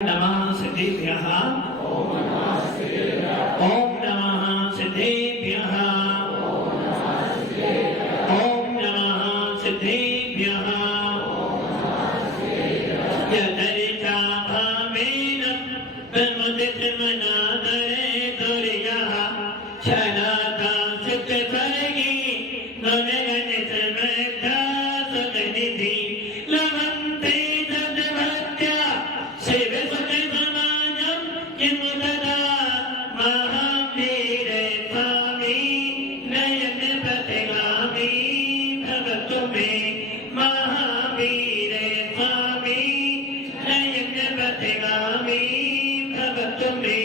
नमः सिद्धेभ्यः ओम नमः सिद्धेभ्यः ओम नमः सिद्धेभ्यः यदरिचा भावेन ब्रह्मदित्मनादरे दुर्यः क्षणाता सिद्धसर्गी गुणगणितमग्धा सुखनिधि लवन्ते तद्भक्त्या शिवसुखसमानं किमुददा महावीर स्वामी नयन प्रतिगामी भवतु मे महावीर स्वामी नयन प्रतिगामी भवतु मे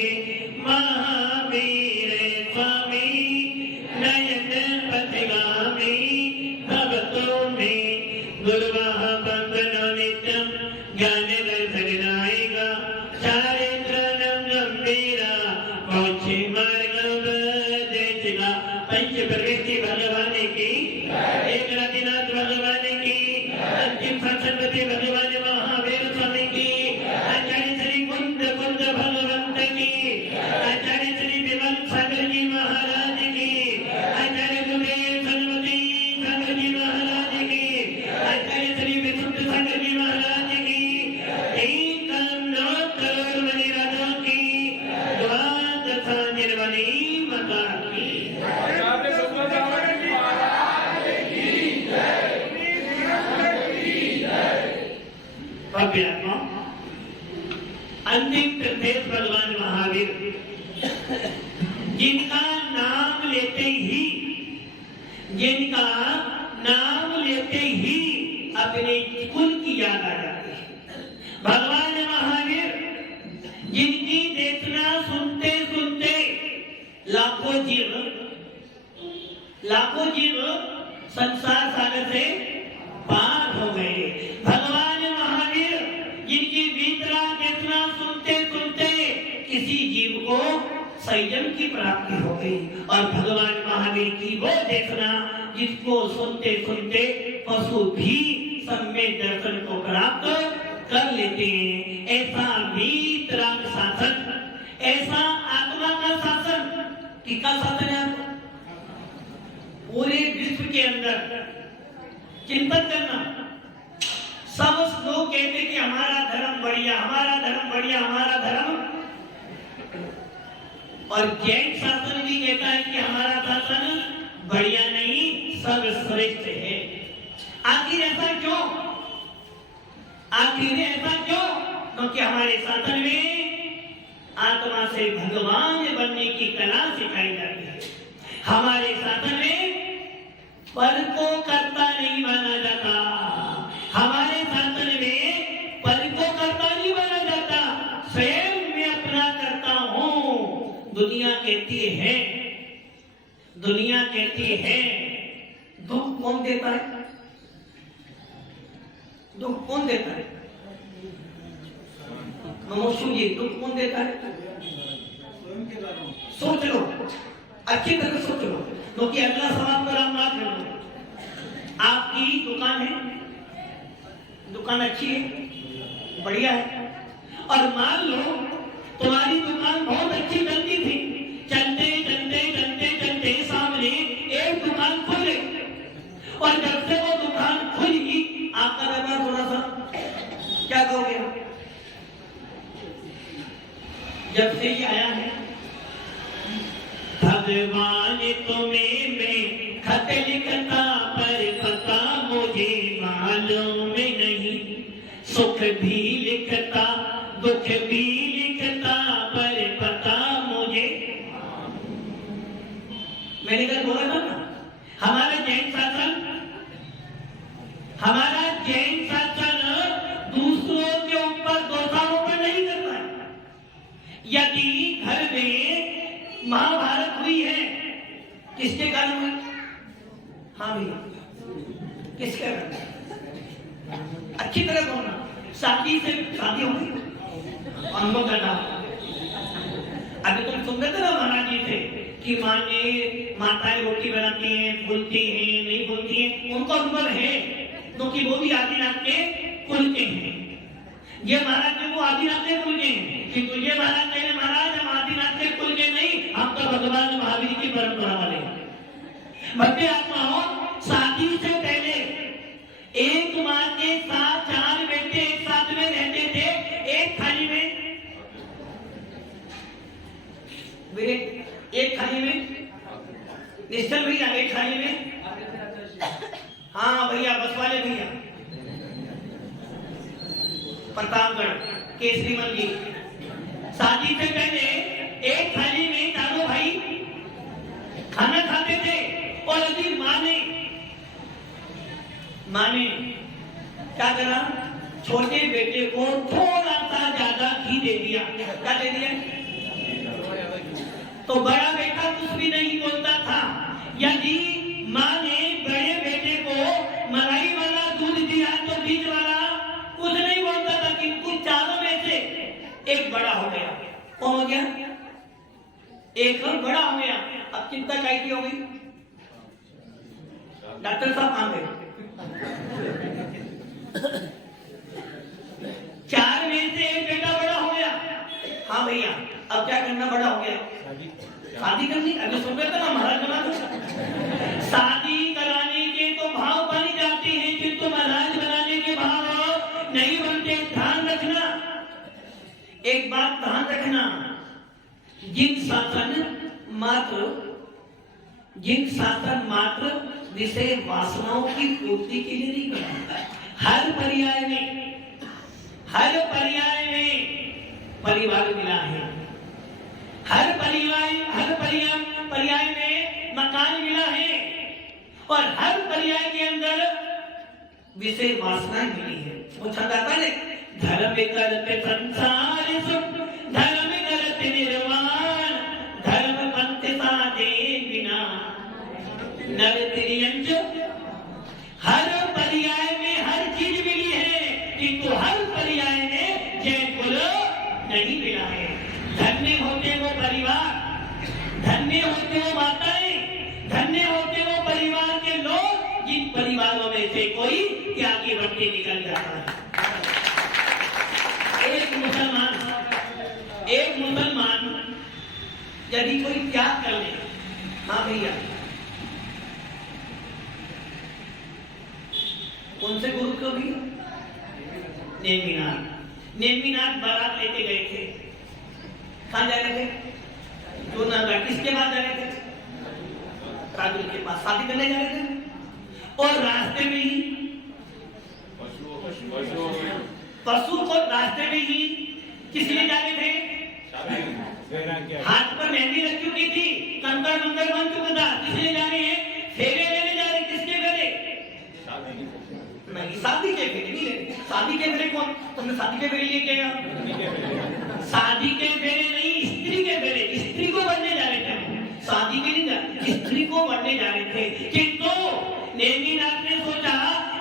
महावीर स्वामी नयन प्रतिगामी भवतु मे गुरुवाह बंधनो नित्यं ज्ञानदर्शनायिका चारित्रनं गंभीरा मोक्षे मार्गोपदेशिका पंच प्रकृति भगवान की एकनाथ भगवान की अंतिम संसर्गति भगवान महावीर स्वामी की आचार्य श्री कुंद भगवंत की आचार्य श्री विमल सागर जी महाराज की आचार्य गुरुदेव सरस्वती सागर जी महाराज की आचार्य श्री विशुद्ध सागर जी महाराज की एक करोड़ मणि राजा की द्वादशा निर्मली माता की अभ्यात्मा अंतिम तीर्थ भगवान महावीर जिनका नाम लेते ही अपने कुल की याद आ जाती है। भगवान महावीर जिनकी देशना सुनते सुनते लाखों जीव संसार सागर से पार हो गए। भगवान महावीर जिनकी वीतरा देशना सुनते सुनते किसी जीव को संयम की प्राप्ति हो गई और भगवान महावीर की वो देशना जिसको सुनते सुनते पशु भी सम्यक दर्शन को प्राप्त कर लेते हैं। ऐसा वीतराग शासन, ऐसा आत्मा का शासन, किसका शासन है? पूरे विश्व के अंदर चिंतन करना। सब लोग कहते कि हमारा धर्म बढ़िया, हमारा धर्म बढ़िया, हमारा धर्म, और जैन शासन भी कहता है कि हमारा शासन बढ़िया नहीं, सर्वश्रेष्ठ है। आखिर ऐसा क्यों? क्योंकि हमारे शासन में आत्मा से भगवान बनने की कला सिखाई जाती है। हमारे शासन में पर को कर्ता नहीं माना जाता। हमारे शासन में पर को कर्ता नहीं माना जाता। स्वयं मैं अपना करता हूं। दुनिया कहती है दुख कौन देता है? दुख कौन देता है? नमोशु जी, दुख कौन देता है? सोच लो, अच्छी तरह सोच लो, क्योंकि अगला सवाल पर आप बात करो। आपकी दुकान है, दुकान अच्छी है, बढ़िया है, और मान लो तुम्हारी दुकान बहुत अच्छी चलती थी। चलते सामने एक दुकान खुल गई, और जब से वो दुकान खुली आपका व्यापार थोड़ा सा, क्या कहोगे? जब से ये आया है भगवान तुम्हें मैं खत लिखता, पर पता मुझे मालूम नहीं। सुख भी लिखता, दुख भी लिखता, पर पता मुझे। मैंने कल बोला था ना, हमारा जैन शासन दूसरों के ऊपर दोषारोपण नहीं करता है। यदि घर में महाभारत हुई है, किसके कारण हुई? हाँ भैया, किसके कारण? अच्छी तरह बोलना। शादी से शादी हो गई, अनुभव करना। अभी तुम सुन रहे थे ना महाराज जी से कि माताएं रोटी बनाती हैं, फूलती हैं, नहीं फूलती हैं, उनको अनुभव है, क्योंकि वो भी आदिनाथ के कुल के हैं। ये महाराज जी वो आदिनाथ के कुल के भव्य आत्माओं, शादी से पहले एक मां के साथ 4 बेटे एक साथ में रहते थे, एक थाली में, एक थाली में, निश्चल भैया एक थाली में, हाँ भैया बस वाले भैया, प्रतापगढ़ केसरी मंडी, शादी से पहले एक थाली में चारों भाई खाना खाते थे। और यदि माँ ने क्या करा, छोटे बेटे को थोड़ा सा ज्यादा घी दे दिया। क्या दे दिया? तो बड़ा बेटा कुछ भी नहीं बोलता था। यदि माँ ने बड़े बेटे को मलाई वाला दूध दिया तो बीच वाला कुछ नहीं बोलता था, किंतु चारों में से एक बड़ा हो गया। कौन हो गया? एक और बड़ा हो गया। अब चिंता काय की हो गई? डॉक्टर साहब आ गए। 4 में से एक बेटा बड़ा हो गया। हाँ भैया, अब क्या करना? बड़ा हो गया, शादी करनी। अभी सुन रहे थे ना महाराज बना दो। शादी कराने के तो भाव बन जाते हैं, किंतु महाराज बनाने के भाव नहीं बनते। ध्यान रखना, एक बात ध्यान रखना, जिन शासन मात्र विषय वासनाओं की पूर्ति के लिए नहीं करता। हर पर्याय में परिवार मिला है, हर पर्याय में मकान मिला है, और हर पर्याय के अंदर विषय वासनाएं मिली है। वो छंद आता है, धर्म करते संसार सुख, धर्म करते निर्वाण, धर्म पंथ साधे बिना नर त्रियंज। हर पर्याय में हर चीज मिली है, किंतु हर पर्याय में जय कुल नहीं मिला है। धन्य होते वो परिवार, धन्य होते वो माताएं, धन्य होते वो परिवार के लोग, जिन परिवारों में से कोई त्यागी बच्चे निकल जाता है। एक मुसलमान यदि कोई त्याग कर ले, हाँ भैया, कौन से गुरु को भी? नेमीनाथ बारात लेके गए थे। कहाँ जा रहे थे? जो ना किसके पास जा रहे थे? राजुल के पास शादी करने जा रहे थे। और रास्ते में ही पशु को रास्ते में ही किस लिए जा रहे थे? हाथ पर मेहंदी लग चुकी थी, कंकर मंकर बन चुका था, किसलिए जा रहे हैं? फेरे लेने जा रहे। किसके फेरे? नहीं, शादी के फेरे नहीं लेने। शादी के फेरे कौन? तुमने शादी के फेरे लिए क्या? शादी के फेरे नहीं, स्त्री के फेरे। स्त्री को बनने जा रहे थे, शादी के नहीं, स्त्री को बनने जा रहे थे। किंतु नेमीनाथ ने सोचा,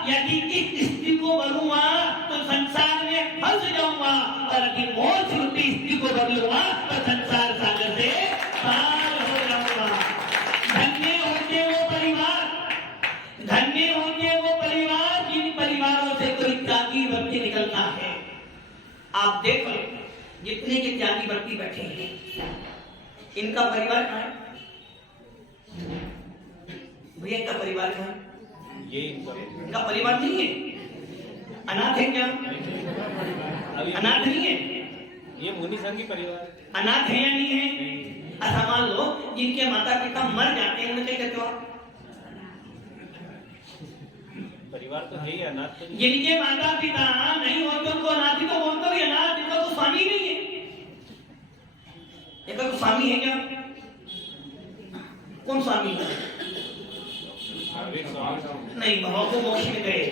यदि इस स्त्री को बनूंगा तो संसार में फंस जाऊंगा, और यदि मोक्ष रूपी स्त्री को बदलूंगा तो संसार सागर से पार हो जाऊंगा। धन्य होते वो परिवार, धन्य होते वो परिवार, जिन परिवारों से कोई त्यागी व्यक्ति निकलता है। आप देखो, जितने के त्यागी व्यक्ति बैठे हैं, इनका परिवार कहाँ है? भैया इनका परिवार कहाँ है? ये इनका परिवार नहीं है। अनाथ है क्या? अनाथ नहीं है। ये मुनि संघ की परिवार अनाथ है या नहीं है? अच्छा मान लो जिनके माता पिता मर जाते हैं, उन्हें क्या कहते हो? परिवार तो है ही, अनाथ तो नहीं। जिनके माता पिता नहीं होते उनको अनाथ ही तो बोलते हो। अनाथ इनका तो स्वामी नहीं है। इनका तो स्वामी है क्या? कौन स्वामी है? नहीं, बाबा को मोक्ष में गए।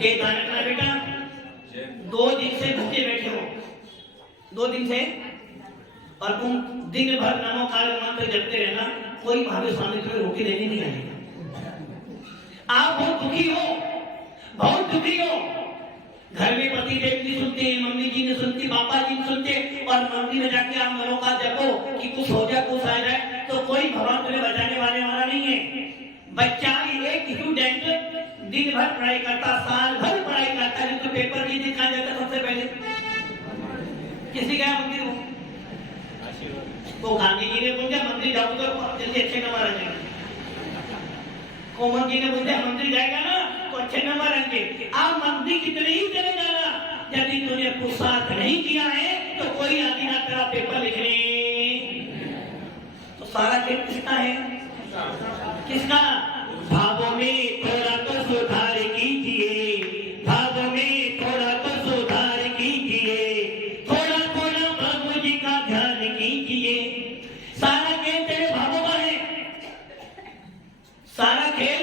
एक गाना करना बेटा, 2 दिन से भूखे बैठे हो, 2 दिन से, और तुम दिन भर नमो काले मंत्र जपते रहना, कोई भावे स्वामी तुम्हें रोटी देने नहीं आएगा। आप बहुत दुखी हो, बहुत दुखी हो। घर में पति देव नहीं सुनते, मम्मी जी नहीं सुनती, पापा जी नहीं सुनते, और मंदिर में जाके आप नमो का जपो कि कुछ हो जाए, कुछ आ जाए, तो कोई भगवान तुम्हें बचाने वाला नहीं है। बच्चा एक स्टूडेंट दिन भर पढ़ाई करता, साल भर पढ़ाई करता, तो पेपर की दिन कहाँ जाता? सबसे पहले किसी गया मंदिर हो? तो गांधी जी ने बोल दिया मंदिर जाओ तो जल्दी अच्छे नंबर आ जाएंगे। कोमल जी ने बोले मंदिर जाएगा ना तो अच्छे नंबर आएंगे। आप मंदिर कितने ही चले जाना, यदि तूने पुरुषार्थ नहीं किया है तो कोई आदि ना तेरा पेपर लिखने। तो सारा खेल किसका है? किसका? भावों में थोड़ा तो सुधार कीजिए, भावों में थोड़ा तो सुधार कीजिए, थोड़ा थोड़ा बाबू जी का ध्यान कीजिए। सारा खेल तेरे भावों का है, सारा खेल।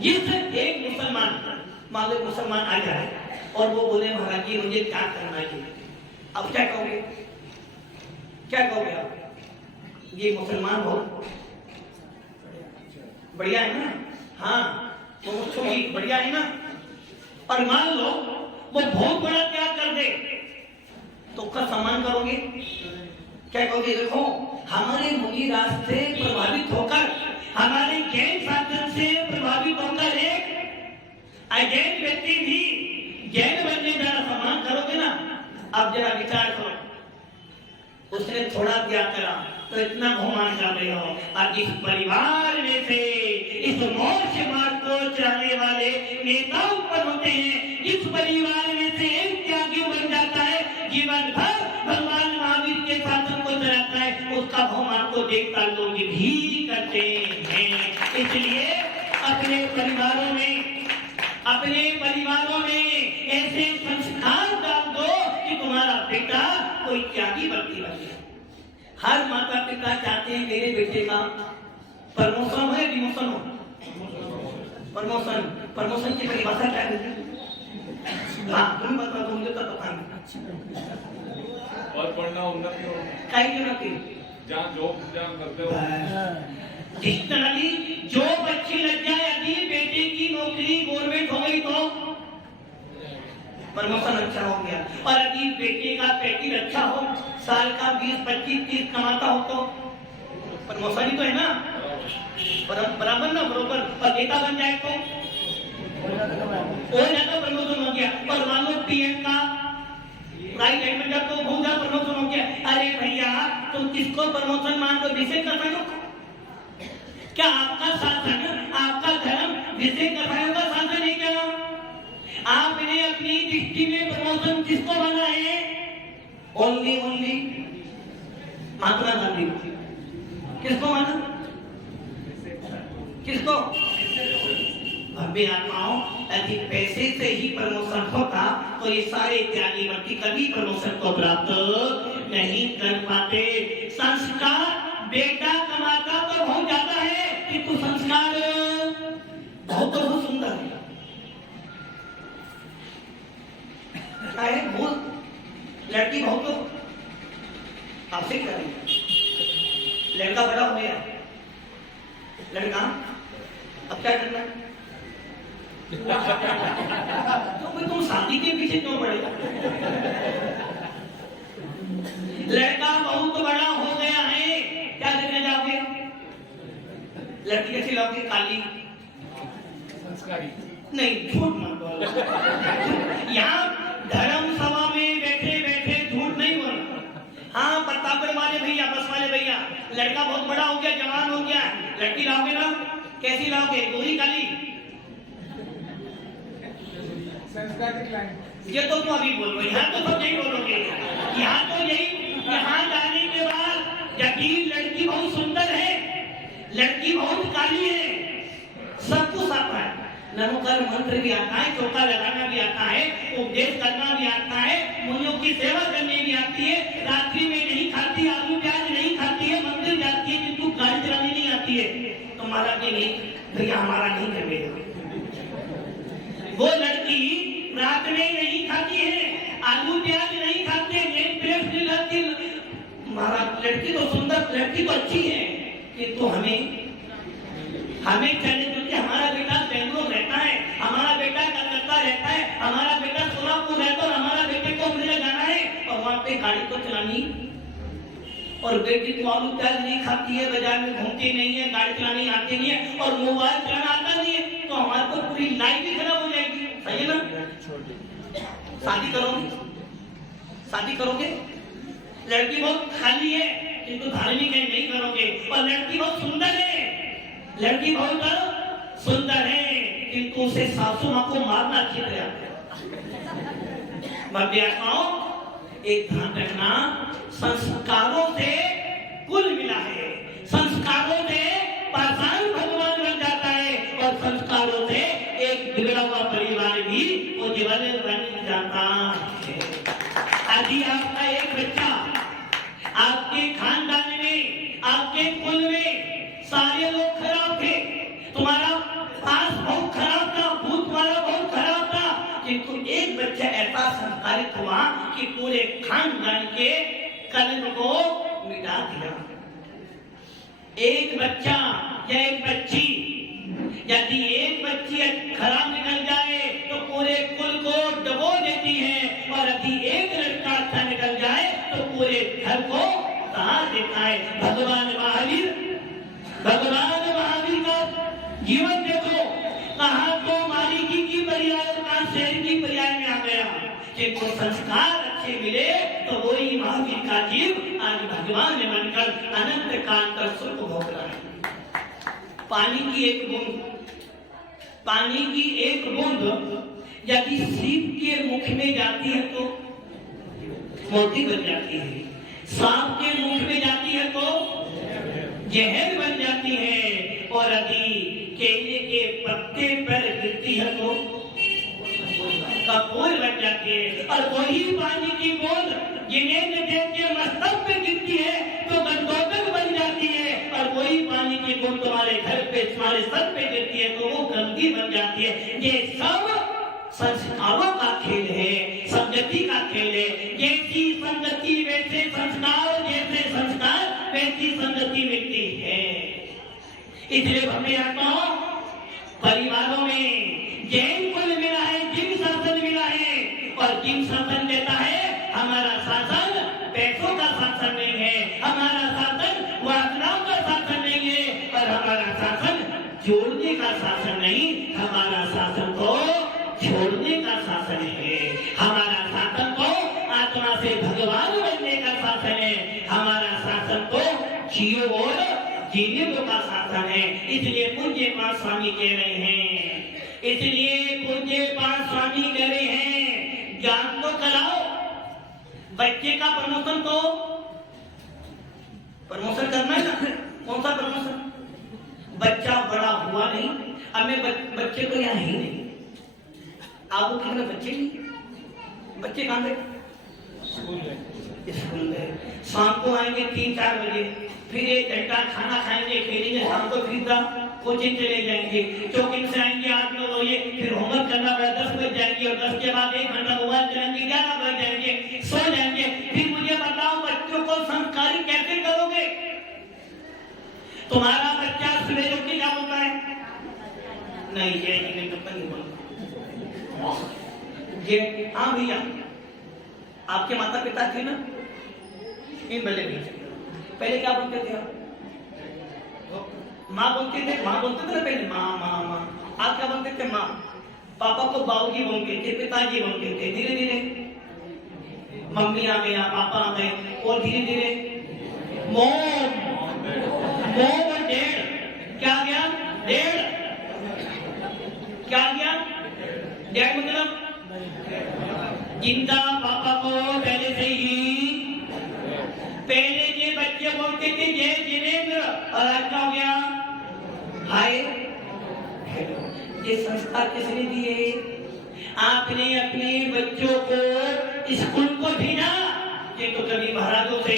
जिस एक मुसलमान, मान लो मुसलमान आ जाए और वो बोले महाराज जी मुझे क्या करना है, अब क्या कहोगे? क्या कहोगे आप? ये मुसलमान बहुत बढ़िया है ना, हाँ वो छोटी बढ़िया है ना, और मान लो वो बहुत बड़ा त्याग कर दे तो उसका सम्मान करोगे? क्या कहोगे? देखो हमारे मुनि रास्ते प्रभावित होकर, हमारे जैन शासन से प्रभावित होकर एक अजैन व्यक्ति भी जैन बनने का सम्मान करोगे ना? अब जरा विचार करो, उसने थोड़ा त्याग करा तो इतना भगवान कर रहे हो, और इस परिवार में से इस मोक्ष मार्ग को चलाने वाले नेता उत्पन्न होते हैं। इस परिवार में से एक त्यागी बन जाता है, जीवन भर भगवान महावीर के शासन को चलाता है, उसका भगवान को देखता लोग भी करते हैं। इसलिए अपने परिवारों में ऐसे संस्कार डाल दो कि तुम्हारा बेटा कोई त्यागी व्यक्ति बन जाए। हर माता पिता चाहते हैं मेरे बेटे का प्रमोशन हो या डिमोशन हो। प्रमोशन की परिभाषा क्या है? हाँ तुम बता दो, मुझे तो पता नहीं। और पढ़ना उन्नति हो, कहीं जगह पे जहाँ जॉब जहाँ करते हो, जिस तरह की जॉब अच्छी लग जाए, यदि बेटे की नौकरी गवर्नमेंट हो गई तो प्रमोशन अच्छा हो गया, और यदि बेटे का पैकेज अच्छा हो, साल का 20-25-30 कमाता हो तो प्रमोशन ही तो है ना, बराबर ना, बराबर। और नेता बन जाए तो और ज्यादा प्रमोशन हो गया, और मान लो पीएम का राइट हैंड में जब तो बहुत ज्यादा प्रमोशन हो गया। अरे भैया तुम किसको प्रमोशन मान लो? विषय कर रहे हो क्या? आपका शासन, आपका धर्म विषय कर रहे होगा, शासन है क्या? आपने अपनी दृष्टि में प्रमोशन किसको माना है? ओनली महात्मा गांधी। किसको माना? किसको? भव्य आत्माओं, यदि पैसे से ही प्रमोशन होता तो ये सारे त्यागी व्यक्ति कभी प्रमोशन को प्राप्त नहीं कर पाते। संस्कार बेटा कमाता तो बहुत ज्यादा है, किंतु संस्कार बहुत सुंदर है। बहुत लड़की बहुत आपसे क्या है? लड़का बड़ा हो गया, लड़का अब क्या करना है? तो फिर तुम शादी के पीछे क्यों पड़े? लड़का बहुत बड़ा हो गया है, क्या देखने जाओगे? लड़की कैसी लाओगे? काली संस्कारी नहीं, झूठ मत बोलो। यहाँ धर्म सभा में बैठे बैठे झूठ नहीं बोलना। हाँ प्रतापगढ़ वाले भैया, बस वाले भैया, लड़का बहुत बड़ा हो गया, जवान हो गया, लड़की लाओगे ना? कैसी लाओगे? गोरी काली? ये तो तुम अभी बोल रहे हो, यहाँ तो सब यही बोलोगे। यहाँ तो यही, यहाँ जाने के बाद यदि लड़की बहुत सुंदर है, लड़की बहुत काली है, सब कुछ आता है, नमोकार मंत्र भी आता है, चौका लगाना भी आता है, उपदेश करना भी आता है, मुनियों की सेवा करनी भी आती है, रात्रि में नहीं खाती, आलू प्याज नहीं खाती है, मंदिर जाती है, किंतु गाड़ी चलानी नहीं आती है। तो महाराज जी नहीं भैया, हमारा नहीं करने दोगे। वो लड़की रात में नहीं खाती है, आलू प्याज नहीं खाते, महाराज लड़की तो सुंदर, लड़की तो अच्छी है, किंतु हमें चलने क्योंकि हमारा बेटा बेंगलोर रहता है, हमारा बेटा कलकत्ता रहता है, हमारा बेटा सोलापुर रहता है, और हमारा बेटे को मुझे जाना है और वहां पे गाड़ी तो चलानी, और बेटी तो आलू प्याज नहीं खाती है, बाजार में घूमती नहीं है, गाड़ी चलानी आती नहीं है, और मोबाइल चलाना आता नहीं है, तो हमारे को पूरी लाइफ ही खराब हो जाएगी। सही है ना? शादी करोगे, लड़की बहुत खाली है किंतु धार्मिक है, नहीं करोगे, और लड़की बहुत सुंदर है, लड़की बहुत सुंदर है, किंतु उसे सासू मां को मारना अच्छी तरह आता है। एक ध्यान रखना, संस्कारों से कुल मिला है, संस्कारों से पाषाण भगवान बन जाता है, और संस्कारों से एक बिगड़ा हुआ परिवार भी वो जीवन बन जाता है। यदि आपका एक बच्चा आपके खानदान में, आपके कुल में सारे लोग खराब थे, तुम्हारा पास बहुत खराब था, भूत तुम्हारा बहुत खराब था, किंतु एक बच्चा ऐसा संस्कारित हुआ कि पूरे खानदान के कलंक को मिटा दिया। एक बच्चा या एक बच्ची, यदि एक बच्ची खराब निकल जाए तो पूरे कुल को डबो देती है, और यदि एक लड़का अच्छा निकल जाए तो पूरे घर को सहार देता है। भगवान महावीर का जीवन देखो, कहा तो मारीकी की पर्याय और कहा शेर की पर्याय में आ गया। जिनको संस्कार अच्छे मिले तो वही महावीर का जीव आज भगवान ने बनकर अनंत काल तक सुख भोग रहा है। पानी की एक बूंद यदि सीप के मुख में जाती है तो मोती बन जाती है, सांप के मुख में जाती है तो जहर बन जाती है, और यदि केले के पत्ते पर गिरती है तो कपूर बन जाती है। और वही पानी की बूंद जिनेंद्र देव के मस्तक पे गिरती है तो गंगोदक बन जाती है, और वही पानी की बूंद तुम्हारे घर पे, तुम्हारे सर पे गिरती है तो वो गंगी बन जाती है। ये सब संस्कारों का खेल है, संगति का खेल है। जैसी संगति वैसे संस्कार, जैसे संस्कार वैसी संगति मिलती है। इसलिए हमें आता हूं, परिवारों में जैन कुल मिला है, जिन शासन मिला है, और जिन शासन देता है। हमारा शासन पैसों का शासन नहीं है, हमारा शासन वासनाओं का शासन नहीं है, और हमारा शासन जोड़ने का शासन नहीं, हमारा शासन तो छोड़ने का शासन है। हमारा शासन तो आत्मा से भगवान बनने का शासन है, हमारा शासन तो जियो और जीने का शासन है। इसलिए पूज्य पांच स्वामी कह रहे हैं, इसलिए पूज्य पांच स्वामी कह रहे हैं, ज्ञान तो कराओ, बच्चे का प्रमोशन करना है ना। कौन सा प्रमोशन? बच्चा बड़ा हुआ नहीं, हमें बच्चे को यहाँ ही नहीं, आपको कहना बच्चे नहीं, बच्चे कहाँ गए? स्कूल गए। शाम को आएंगे 3-4 बजे, फिर 1 घंटा खाना खाएंगे, खेलेंगे, शाम को फिर कोचिंग चले जाएंगे, चौकिंग से आएंगे 8-9 बजे, फिर होमवर्क करना पड़ा 10 बज जाएंगे, और 10 के बाद 1 घंटा मोबाइल चलाएंगे, 11 बज जाएंगे, सो जाएंगे। फिर मुझे बताओ, बच्चों को संस्कारी कैसे करोगे? तुम्हारा बच्चा सुबह उठ के क्या बोलता है? नहीं जय जी नहीं तो नहीं बोलता। हाँ भैया, आपके माता पिता थे ना, इन बल्ले पहले क्या बोलते थे आप? माँ बोलते थे ना पहले, माँ माँ माँ। आप क्या बोलते थे? माँ। पापा को बाबूजी बोलते थे, पिताजी बोलते थे। धीरे धीरे मम्मी आ गया, पापा आ गए, और धीरे धीरे मोम और डेढ़। क्या गया? डेढ़। क्या गया? डेढ़ मतलब जिंदा पापा को पहले से ही, पहले ये बच्चे बोलते थे जय जिनेंद्र, और आज क्या हो गया? हाय। ये संस्कार किसने दिए? आपने अपने बच्चों को स्कूल को भेजा, ये तो कभी महाराजों से,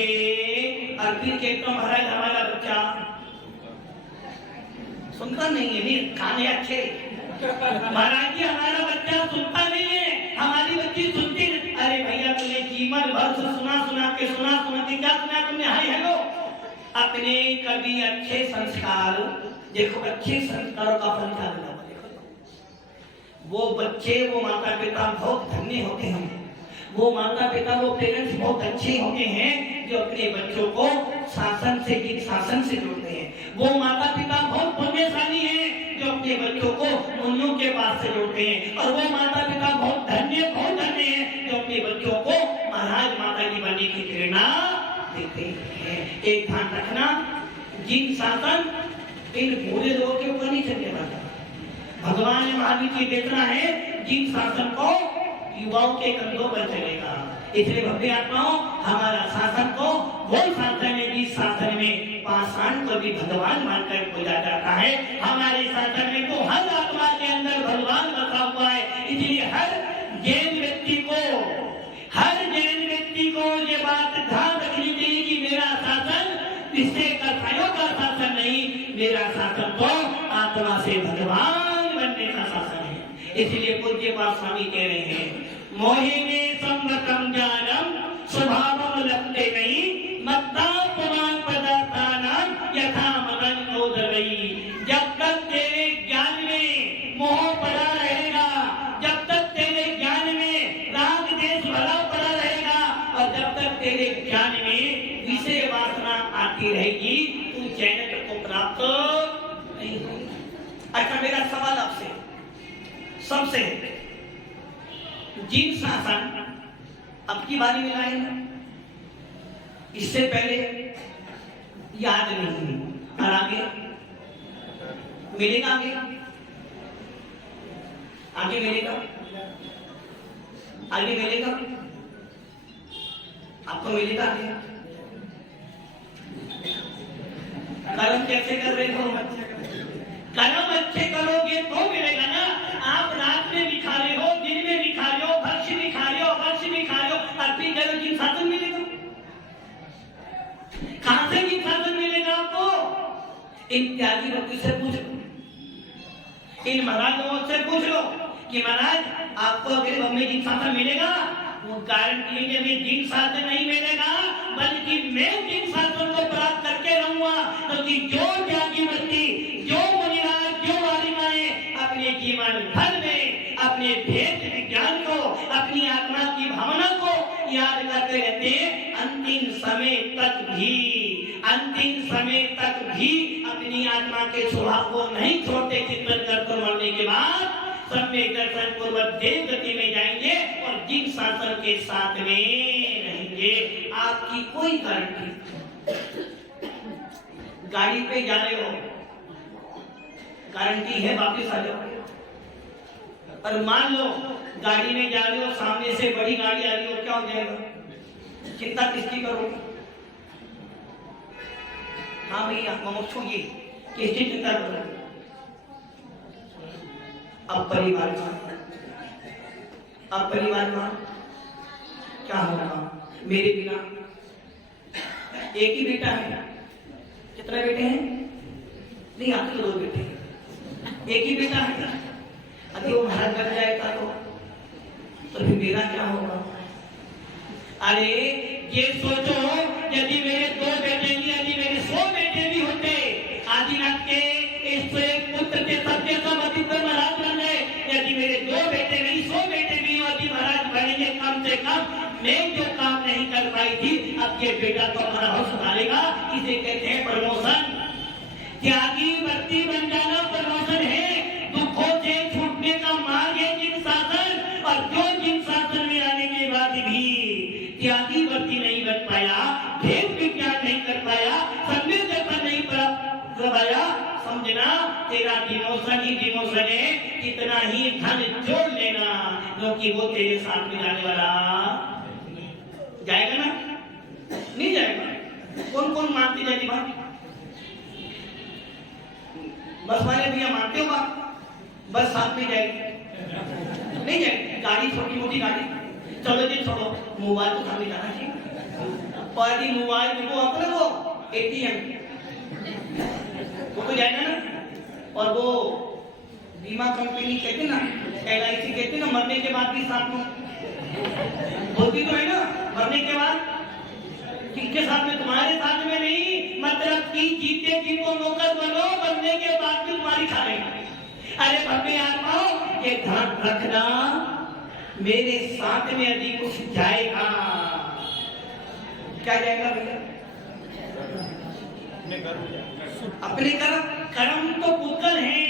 और फिर कहता महाराज हमारा बच्चा सुनता नहीं है, नहीं खाने अच्छे, महाराज जी हमारा बच्चा सुनता नहीं है, हमारी बच्ची सुनती नहीं। अरे भैया, तुमने जीवन भर सुना के क्या सुना तुमने? Hi hello. अपने कभी अच्छे संस्कार देखो, अच्छे संस्कारों का फल क्या मिला? वो बच्चे, वो माता पिता बहुत धन्य होते हैं, वो माता पिता, वो पेरेंट्स बहुत अच्छे होते हैं जो अपने बच्चों को शासन से जोड़ते हैं। वो माता पिता बहुत पुण्यशाली हैं जो अपने बच्चों को मुन्नों के पास से जोड़ते हैं, और वो माता पिता बहुत धन्य हैं जो अपने बच्चों को महाराज माता की बनने की प्रेरणा देते हैं। एक ध्यान रखना, जिन शासन इन बूढ़े लोगों के ऊपर नहीं चलने वाला, भगवान ने महावीर जी देखना है जिन शासन को युवाओं के कंधों पर चलेगा। इसलिए भव्य आत्माओं, हमारा शासन को वो शासन है जिस शासन में पाषाण को भी भगवान मानकर पूजा जाता है। हमारे शासन में तो हर आत्मा के अंदर भगवान बसा हुआ है। इसलिए हर जैन व्यक्ति को ये बात ध्यान रखनी चाहिए कि मेरा शासन निश्चय कसायों का शासन नहीं, मेरा शासन तो आत्मा से भगवान बनने का शासन है। इसलिए पूज्य पाद स्वामी कह रहे हैं, मोहिने संवतम जानम स्वभावम लप्ते नहीं मत्तात्मान पदार्थानां यथा मदन कोदरई। जब तक तेरे ज्ञान में मोह पड़ा रहेगा, जब तक तेरे ज्ञान में राग देश भरा पड़ा रहेगा, और जब तक तेरे ज्ञान में विषय वासना आती रहेगी, तू जैनत्व को प्राप्त नहीं होगा। अच्छा, मेरा सवाल आपसे सबसे, जिन शासन अब की बारी में लाए ना, इससे पहले याद नहीं, और आगे मिलेगा, आगे मिलेगा, आगे मिलेगा, आपको मिलेगा आगे। कर्म कैसे कर रहे हो? कर्म अच्छे करोगे तो मिलेगा ना। आप रात में भी खा रहे हो, दिन में भी खा रहे हो, भक्ष्य भी खा रहे हो, अभक्ष्य भी खा रहे हो, अब भी करो जिन साधन मिलेगा। कहां से जिन साधन मिलेगा आपको? इन त्यागी व्यक्ति से पूछ लो, इन महाराज लोगों से पूछ लो कि महाराज आपको अगर हमें जिन साधन मिलेगा, वो गारंटी है कि जिन साधन नहीं मिलेगा, बल्कि मैं जिन साधन को प्राप्त करके रहूंगा। क्योंकि जो त्यागी व्यक्ति, जो मुनिराज, जो आलिमाएं अपने जीवन भर में अपने भेद विज्ञान को, अपनी आत्मा की भावना को याद करते रहते हैं, अंतिम समय तक भी अपनी आत्मा के स्वभाव को नहीं छोड़ते। चिंतन कर मरने के बाद सम्यक दर्शन पूर्वक देव गति में जाएंगे और जिन शासन के साथ में रहेंगे। आपकी कोई गारंटी, गाड़ी पे जा रहे हो, गारंटी है वापस आ जाओ। और मान लो गाड़ी में जा रहे हो, सामने से बड़ी गाड़ी आ रही हो, क्या हो जाएगा? चिंता किसकी करोगे? हाँ भैया, ममुक्षु ये किसकी चिंता करोगे? अब परिवार में क्या होगा? मेरे बिना एक ही बेटा है, कितने बेटे हैं? नहीं, आपके दो बेटे हैं, एक ही बेटा है। अभी वो महाराज बन जाएगा तो फिर मेरा क्या होगा? अरे ये सोचो, यदि मेरे दो बेटे, यदि मेरे 100 बेटे भी होते, आदिनाथ के इस पुत्र के सत्य समाधि पर महाराज बन गए, यदि मेरे 2 बेटे नहीं 100 बेटे भी यदि महाराज बनेंगे, कम से कम मैं जो काम नहीं कर पाई थी, अब ये बेटा तो हमारा हाउस संभालेगा। इसे कहते हैं प्रमोशन। त्यागी व्यक्ति बन जाना प्रमोशन है, दुखों से छूटने का मार्ग है जिन शासन। और जो जिन शासन में आने के बाद भी त्यागी व्यक्ति नहीं बन पाया, भेद विज्ञान नहीं कर पाया, सम्यक दर्शन नहीं प्राप्त कर पाया, समझना तेरा डिमोशन ही डिमोशन है। कितना ही धन जोड़ लेना, क्योंकि वो तेरे साथ में जाने वाला जाएगा ना, नहीं जाएगा। कौन कौन मानती जाती बात? बस वाले भैया मानते हो बात? बस साथ में जाएगी, नहीं जाएगी। गाड़ी छोटी मोटी गाड़ी, चलो जी छोड़ो, मोबाइल तो सामने जाना चाहिए। और ये मोबाइल वो अपने वो ATM वो तो जाएगा ना। और वो बीमा कंपनी कहते ना, LIC कहते ना, मरने के बाद भी साथ में होती तो है ना। मरने के बाद किसके साथ में? तुम्हारे साथ में नहीं, मतलब कि जीते जी को नौकर बनो, मरने के बाद भी तुम्हारी खाएंगे। अरे भव्य आत्माओं, ये ध्यान रखना, मेरे साथ में यदि कुछ जाएगा, क्या जाएगा भैया? अपने कर्म तो पुतगल है,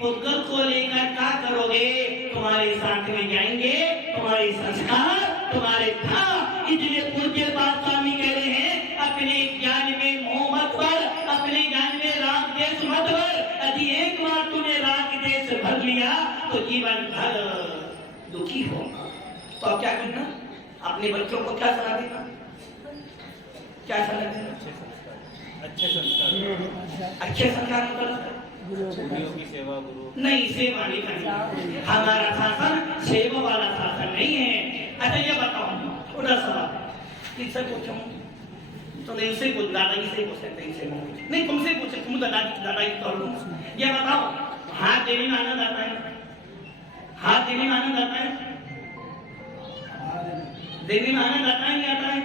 पुतगल को लेकर क्या करोगे? तुम्हारे साथ में जाएंगे, तुम्हारे संस्कार, तुम्हारे था। इसलिए पूज्य पाद स्वामी कह रहे हैं, अपने ज्ञान में मोह मत भर, अपने ज्ञान में राग देश मत भर। यदि एक बार तूने राग देश भर लिया तो जीवन भर दुखी होगा। तो अब क्या करना, अपने बच्चों को क्या सलाह देना, क्या सलाह देना? अच्छे संस्कार, अच्छे संस्कार मतलब गुरुओं की सेवा, गुरु नहीं, सेवा नहीं करनी। हमारा शासन सेवा वाला शासन नहीं है। अच्छा ये बताओ, छोटा सवाल किससे पूछूं? तो नहीं उससे पूछ, दादाजी से पूछ सकते, इनसे नहीं, तुमसे पूछे, तुम दादाजी तो लो। ये बताओ, हाथ देने में आनंद आता है? हाथ देने में आनंद आता है? देने में आनंद आता है नहीं आता है?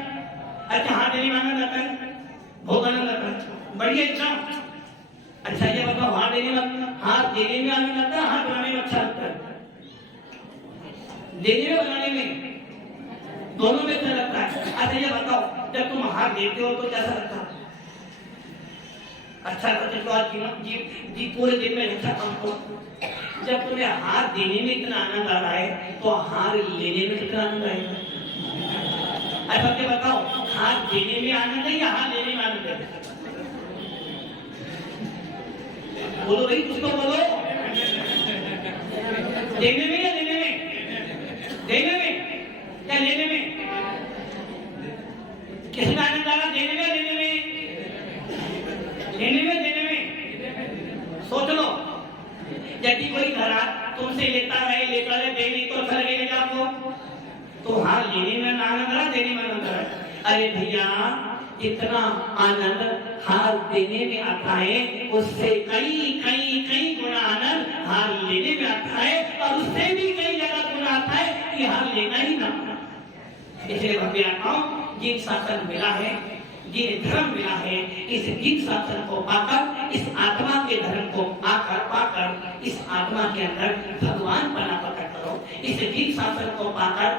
अच्छा हाथ देने में आनंद आता है, बहुत आनंद आता है, बढ़िया एकदम। अच्छा ये बताओ, हाथ देने में आनंद आता है, हाथ बनाने में अच्छा लगता है? देने में बनाने में दोनों में अच्छा लगता है। अच्छा ये बताओ, जब तुम हाथ देते हो तो कैसा लगता है? अच्छा लगता है। तो आज जी पूरे दिन में अच्छा काम करो। जब तुम्हें हाथ देने में इतना आनंद आ रहा है तो हाथ लेने में कितना आनंद आएगा? अच्छा ये बताओ, हाथ देने में आनंद है या हाथ लेने में आनंद है? बोलो भाई, कुछ तो बोलो। देने में या लेने में? देने में या लेने में? किसमें आनंद आ रहा, देने में या लेने में? लेने में, देने में? सोच लो। यदि कोई घरा तुमसे लेता रहे दे नहीं तो अच्छा लगेगा क्या आपको? तो हाँ, लेने में आनंद रहा, देने में आनंद रहा। अरे भैया, इतना आनंद हार देने में आता है, उससे कई गुना आनंद हार लेने में आता है, और उससे भी कई ज्यादा गुना आता है कि हार लेना ही ना पड़ा। इसलिए भव्यात्माओं, जिन शासन मिला है, जिन धर्म मिला है, इस जिन शासन को पाकर, इस आत्मा के धर्म को पाकर इस आत्मा के अंदर भगवान बना पकड़ करो। इस जिन शासन को पाकर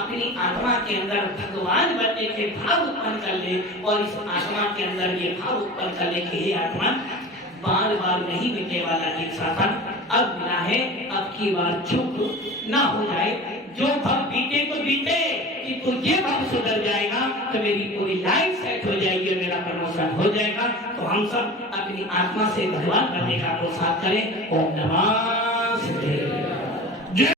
अपनी आत्मा के अंदर भगवान बनने के भाव उत्पन्न कर ले, और इस आत्मा के अंदर ये भाव उत्पन्न कर ले कि हे आत्मा, बार बार नहीं मिलने वाला जिन शासन अब मिला है, अब की बार चुप ना हो जाए। जो भव बीते तो बीते, कि तू ये भव सुधर जाएगा तो मेरी पूरी लाइफ सेट हो जाएगी, मेरा प्रमोशन हो जाएगा। तो हम सब अपनी आत्मा से भगवान बनने का प्रोत्साहन करें। ओम नमः शिवाय।